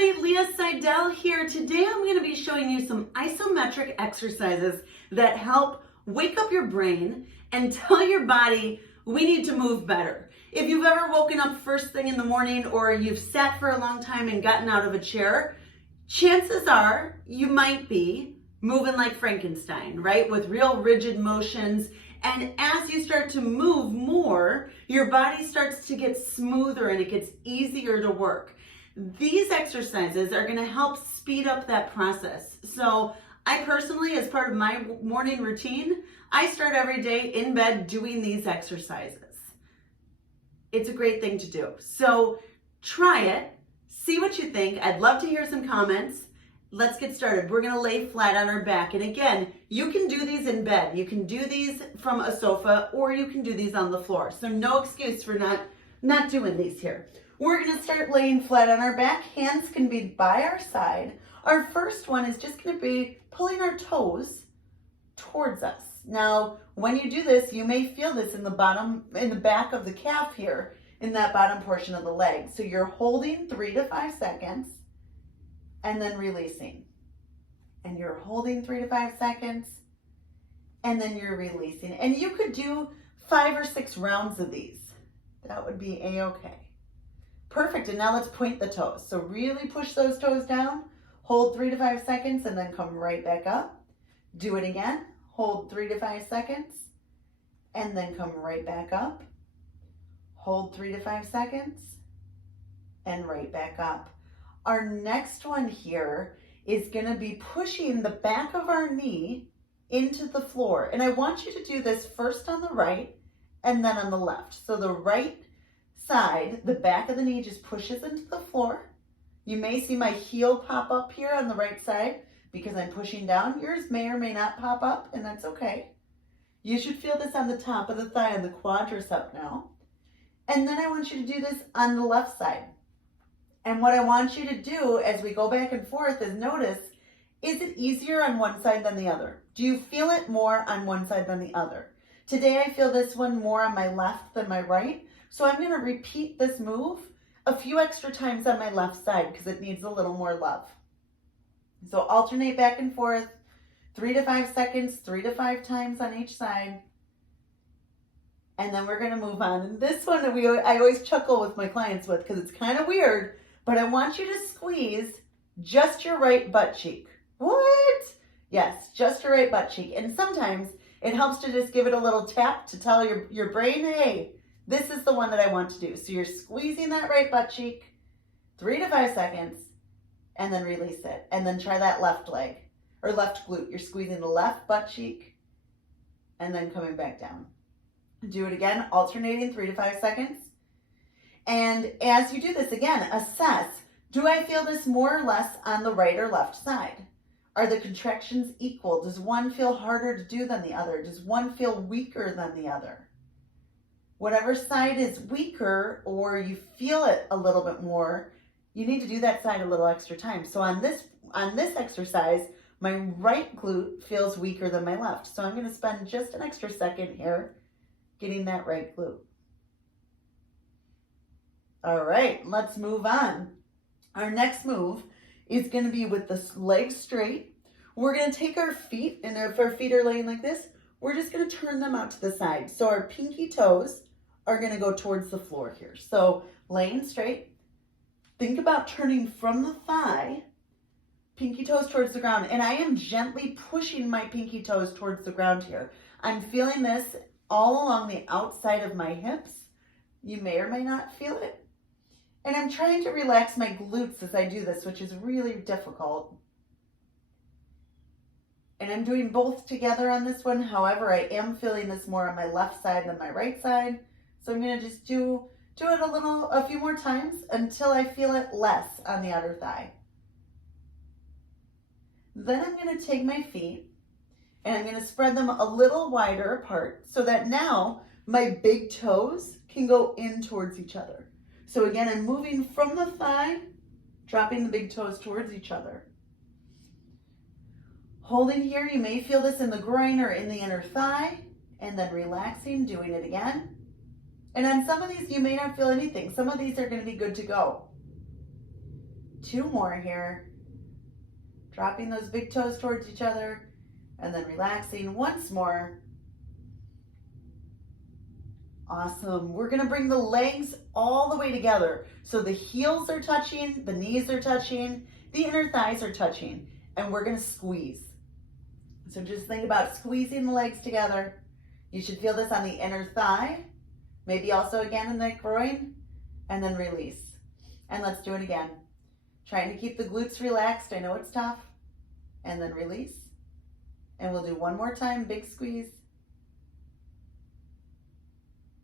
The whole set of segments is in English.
everybody, Leah Seidel here. Today I'm going to be showing you some isometric exercises that help wake up your brain and tell your body we need to move better. If you've ever woken up first thing in the morning or you've sat for a long time and gotten out of a chair, chances are you might be moving like Frankenstein, right? With real rigid motions. And as you start to move more, your body starts to get smoother and it gets easier to work. These exercises are going to help speed up that process. So I personally, as part of my morning routine, I start every day in bed doing these exercises. It's a great thing to do. So try it, see what you think. I'd love to hear some comments. Let's get started. We're going to lay flat on our back. And again, you can do these in bed. You can do these from a sofa or you can do these on the floor. So no excuse for not doing these here. We're going to start laying flat on our back. Hands can be by our side. Our first one is just going to be pulling our toes towards us. Now, when you do this, you may feel this in the back of the calf here, in that bottom portion of the leg. So you're holding 3 to 5 seconds and then releasing. And you're holding 3 to 5 seconds and then you're releasing. And you could do 5 or 6 rounds of these. That would be a-okay. Perfect, and now let's point the toes. So really push those toes down, hold 3 to 5 seconds, and then come right back up. Do it again, hold 3 to 5 seconds, and then come right back up. Hold 3 to 5 seconds, and right back up. Our next one here is gonna be pushing the back of our knee into the floor. And I want you to do this first on the right, and then on the left. So the right side, the back of the knee just pushes into the floor. You may see my heel pop up here on the right side because I'm pushing down. Yours may or may not pop up, and that's okay. You should feel this on the top of the thigh and the quadricep now. And then I want you to do this on the left side. And what I want you to do as we go back and forth is notice, is it easier on one side than the other? Do you feel it more on one side than the other? Today I feel this one more on my left than my right. So I'm going to repeat this move a few extra times on my left side because it needs a little more love. So alternate back and forth, 3 to 5 seconds, 3 to 5 times on each side. And then we're going to move on. And this one I always chuckle with my clients with because it's kind of weird, but I want you to squeeze just your right butt cheek. What? Yes, just your right butt cheek. And sometimes it helps to just give it a little tap to tell your brain, hey, this is the one that I want to do. So you're squeezing that right butt cheek, 3 to 5 seconds, and then release it. And then try that left leg or left glute. You're squeezing the left butt cheek and then coming back down. Do it again, alternating 3 to 5 seconds. And as you do this again, assess, do I feel this more or less on the right or left side? Are the contractions equal? Does one feel harder to do than the other? Does one feel weaker than the other? Whatever side is weaker or you feel it a little bit more, you need to do that side a little extra time. So on this exercise, my right glute feels weaker than my left. So I'm going to spend just an extra second here getting that right glute. All right, let's move on. Our next move is going to be with the legs straight. We're going to take our feet, and if our feet are laying like this, we're just going to turn them out to the side. So our pinky toes are going to go towards the floor here. So laying straight, think about turning from the thigh, pinky toes towards the ground. And I am gently pushing my pinky toes towards the ground here. I'm feeling this all along the outside of my hips. You may or may not feel it. And I'm trying to relax my glutes as I do this, which is really difficult. And I'm doing both together on this one. However, I am feeling this more on my left side than my right side. So I'm going to just do it a few more times until I feel it less on the outer thigh. Then I'm going to take my feet and I'm going to spread them a little wider apart so that now my big toes can go in towards each other. So again, I'm moving from the thigh, dropping the big toes towards each other. Holding here, you may feel this in the groin or in the inner thigh, and then relaxing, doing it again. And on some of these, you may not feel anything. Some of these are going to be good to go. 2 more here. Dropping those big toes towards each other and then relaxing once more. Awesome. We're going to bring the legs all the way together. So the heels are touching, the knees are touching, the inner thighs are touching, and we're going to squeeze. So just think about squeezing the legs together. You should feel this on the inner thigh, maybe also again in the groin, and then release. And let's do it again. Trying to keep the glutes relaxed. I know it's tough. And then release. And we'll do one more time, big squeeze.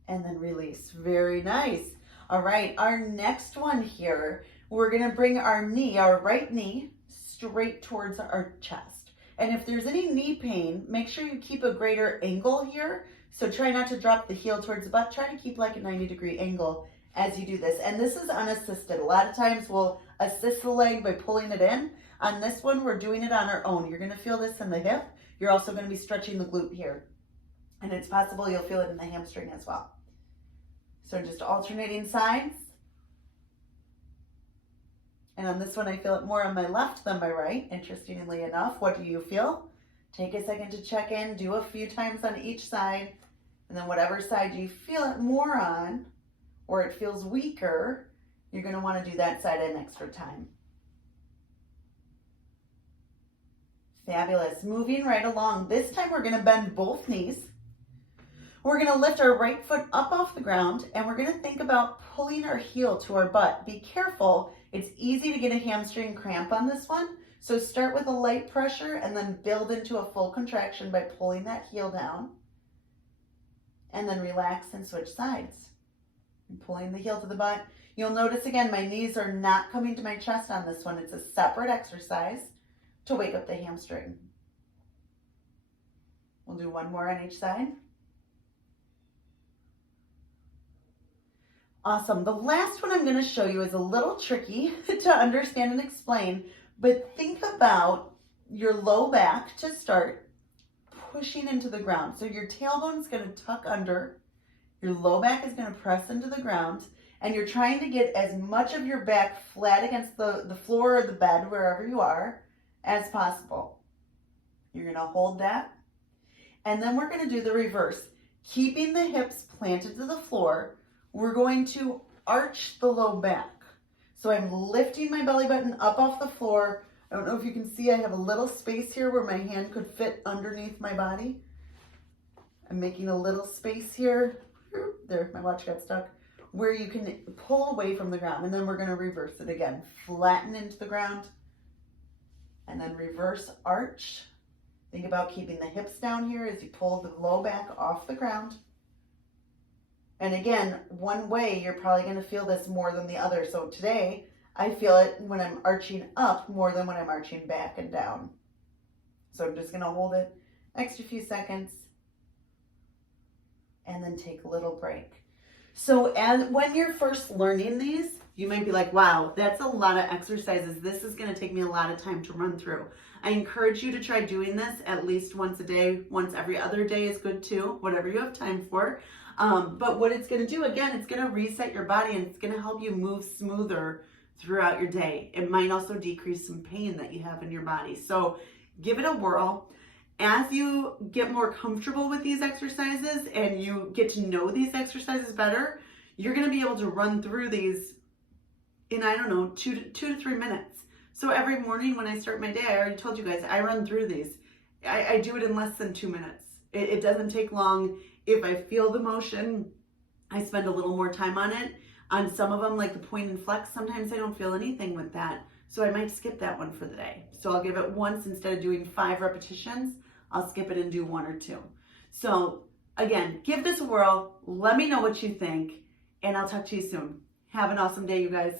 And then release. Very nice. All right, our next one here, we're gonna bring our knee, our right knee, straight towards our chest. And if there's any knee pain, make sure you keep a greater angle here. So try not to drop the heel towards the butt. Try to keep like a 90-degree angle as you do this. And this is unassisted. A lot of times we'll assist the leg by pulling it in. On this one, we're doing it on our own. You're gonna feel this in the hip. You're also gonna be stretching the glute here. And it's possible you'll feel it in the hamstring as well. So just alternating sides. And on this one, I feel it more on my left than my right, interestingly enough. What do you feel? Take a second to check in, do a few times on each side, and then whatever side you feel it more on, or it feels weaker, you're gonna wanna do that side an extra time. Fabulous, moving right along. This time we're gonna bend both knees. We're gonna lift our right foot up off the ground and we're gonna think about pulling our heel to our butt. Be careful, it's easy to get a hamstring cramp on this one. So start with a light pressure and then build into a full contraction by pulling that heel down. And then relax and switch sides. And pulling the heel to the butt. You'll notice again, my knees are not coming to my chest on this one. It's a separate exercise to wake up the hamstring. We'll do one more on each side. Awesome. The last one I'm going to show you is a little tricky to understand and explain, but think about your low back to start pushing into the ground. So your tailbone is going to tuck under, your low back is going to press into the ground, and you're trying to get as much of your back flat against the floor or the bed, wherever you are, as possible. You're going to hold that, and then we're going to do the reverse. Keeping the hips planted to the floor, we're going to arch the low back. So I'm lifting my belly button up off the floor. I don't know if you can see, I have a little space here where my hand could fit underneath my body. I'm making a little space here. There, my watch got stuck. Where you can pull away from the ground. And then we're gonna reverse it again. Flatten into the ground. And then reverse arch. Think about keeping the hips down here as you pull the low back off the ground. And again, one way you're probably going to feel this more than the other. So today, I feel it when I'm arching up more than when I'm arching back and down. So I'm just going to hold it extra few seconds and then take a little break. So when you're first learning these, you might be like, wow, that's a lot of exercises. This is going to take me a lot of time to run through. I encourage you to try doing this at least once a day. Once every other day is good too, whatever you have time for. But what it's going to do, again, it's going to reset your body and it's going to help you move smoother throughout your day. It might also decrease some pain that you have in your body. So give it a whirl. As you get more comfortable with these exercises and you get to know these exercises better, you're going to be able to run through these in, I don't know, 2 to 3 minutes. So every morning when I start my day, I already told you guys, I run through these. I do it in less than 2 minutes. It doesn't take long. If I feel the motion, I spend a little more time on it. On some of them, like the point and flex, sometimes I don't feel anything with that. So I might skip that one for the day. So I'll give it once instead of doing 5 repetitions. I'll skip it and do 1 or 2. So again, give this a whirl. Let me know what you think, and I'll talk to you soon. Have an awesome day, you guys.